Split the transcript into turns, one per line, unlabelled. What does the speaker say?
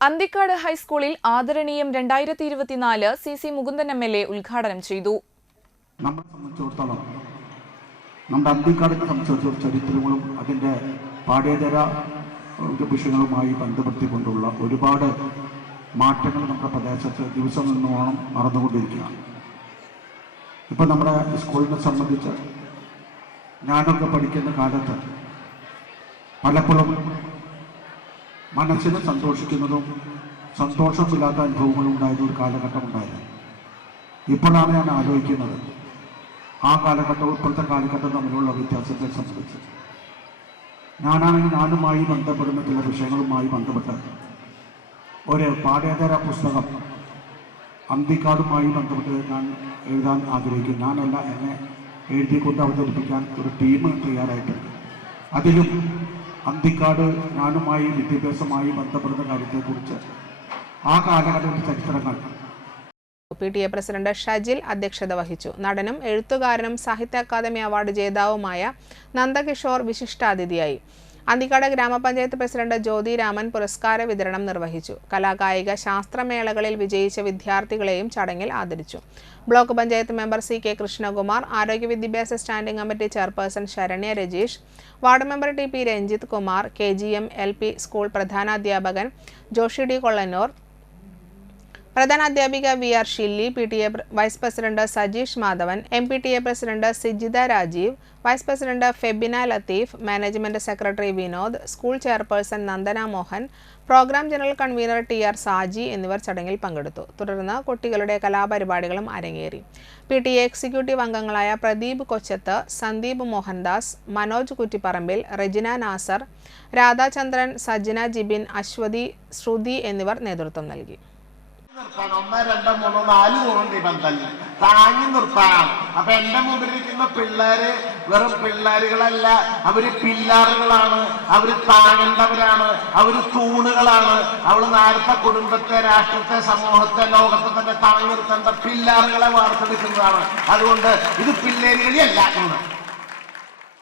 അന്തിക്കാട് ഹൈസ്കൂളിൽ ആദരണീയം രണ്ടായിരത്തി ഇരുപത്തിനാല് C C Mukundan M L A ഉദ്ഘാടനം ചെയ്തു.
നമ്മളെ സംബന്ധിച്ചിടത്തോളം നമ്മുടെ അന്തിക്കാടിനെ സംബന്ധിച്ചിടത്തോളം ചരിത്രങ്ങളും അതിന്റെ പാഠ്യേതര ഏഹ്, വിഷയങ്ങളുമായി ബന്ധപ്പെടുത്തിക്കൊണ്ടുള്ള ഒരുപാട് മാറ്റങ്ങൾ നമ്മുടെ പ്രദേശത്ത് ദിവസം നിന്നോണം നടന്നുകൊണ്ടിരിക്കുകയാണ്. ഇപ്പം നമ്മുടെ സ്കൂളിനെ സംബന്ധിച്ച് ഞാനൊക്കെ പഠിക്കുന്ന കാലത്ത് പലപ്പോഴും മനസ്സിന് സന്തോഷിക്കുന്നതും സന്തോഷമില്ലാത്ത അനുഭവങ്ങളും ഉണ്ടായിരുന്ന ഒരു കാലഘട്ടം ഉണ്ടായിരുന്നു ഇപ്പോഴാണ് ഞാൻ ആലോചിക്കുന്നത്. ആ കാലഘട്ടവും ഇപ്പോഴത്തെ കാലഘട്ടം തമ്മിലുള്ള വ്യത്യാസത്തെ സംബന്ധിച്ച്. ഞാനാണെങ്കിൽ ഞാനുമായി ബന്ധപ്പെടുന്ന ചില വിഷയങ്ങളുമായി ബന്ധപ്പെട്ട് ഒരു പാഠ്യേതര പുസ്തകം അന്തിക്കാടുമായി ബന്ധപ്പെട്ട് ഞാൻ എഴുതാൻ ആഗ്രഹിക്കും. ഞാനല്ല എന്നെ എഴുതിക്കൊണ്ട് അവതരിപ്പിക്കാൻ ഒരു ടീം തയ്യാറായിട്ടുണ്ട്. അതിലും അന്തിക്കാട് ഞാനുമായി വിദ്യാഭ്യാസമായി ബന്ധപ്പെടുന്ന കാര്യത്തെക്കുറിച്ച് ആ കാലഘട്ടത്തിലെ ചരിത്രങ്ങൾ.
P T A president Shajil അധ്യക്ഷത വഹിച്ചു. നടനും എഴുത്തുകാരനും സാഹിത്യ അക്കാദമി അവാർഡ് ജേതാവുമായ നന്ദകിഷോർ വിശിഷ്ടാതിഥിയായി. അന്തിക്കാട് ഗ്രാമപഞ്ചായത്ത് പ്രസിഡന്റ് ജ്യോതി രാമൻ പുരസ്കാര വിതരണം നിർവഹിച്ചു. കലാകായിക ശാസ്ത്രമേളകളിൽ വിജയിച്ച വിദ്യാർത്ഥികളെയും ചടങ്ങിൽ ആദരിച്ചു. Block panchayat member C K Krishnakumar ആരോഗ്യ വിദ്യാഭ്യാസ standing committee chairperson Saranya Rajeesh ward member T P Ranjith Kumar K G M L P school പ്രധാനാധ്യാപകൻ Joshy D Kollannur പ്രധാന അധ്യാപിക V R Shilly P T A vice president Sajeesh Madhavan M P T A president Sijitha Rajeev vice president Febina Latheef management secretary Vinod school chairperson Nandana Mohan programme general convener T R Saji എന്നിവർ ചടങ്ങിൽ പങ്കെടുത്തു. തുടർന്ന് കുട്ടികളുടെ കലാപരിപാടികളും അരങ്ങേറി. P T A executive അംഗങ്ങളായ പ്രദീപ് കൊച്ചത്ത് സന്ദീപ് മോഹൻദാസ് മനോജ് കുറ്റിപ്പറമ്പിൽ റെജിന നാസർ രാധാചന്ദ്രൻ സജ്ജന ജിബിൻ അശ്വതി ശ്രുതി എന്നിവർ നേതൃത്വം നൽകി.
നിർത്താൻ ഒന്ന് രണ്ട് മൂന്ന് നാല് ഈ താങ്ങി നിർത്താം അപ്പൊ എന്റെ മുമ്പിലിരിക്കുന്ന പിള്ളേര് വെറും പിള്ളേരുകളല്ല. അവർ പില്ലാറുകളാണ് അവർ താങ്ങേണ്ടവരാണ്. അവർ തൂണുകളാണ്. അവൾ നേരത്തെ കുടുംബത്തെ രാഷ്ട്രത്തെ സമൂഹത്തെ ലോകത്തെ തന്നെ താങ്ങി നിർത്തേണ്ട പില്ലാറുകളെ വാർത്തെടുക്കുന്നതാണ്. അതുകൊണ്ട് ഇത് പിള്ളേരുകളിയല്ല എന്ന്.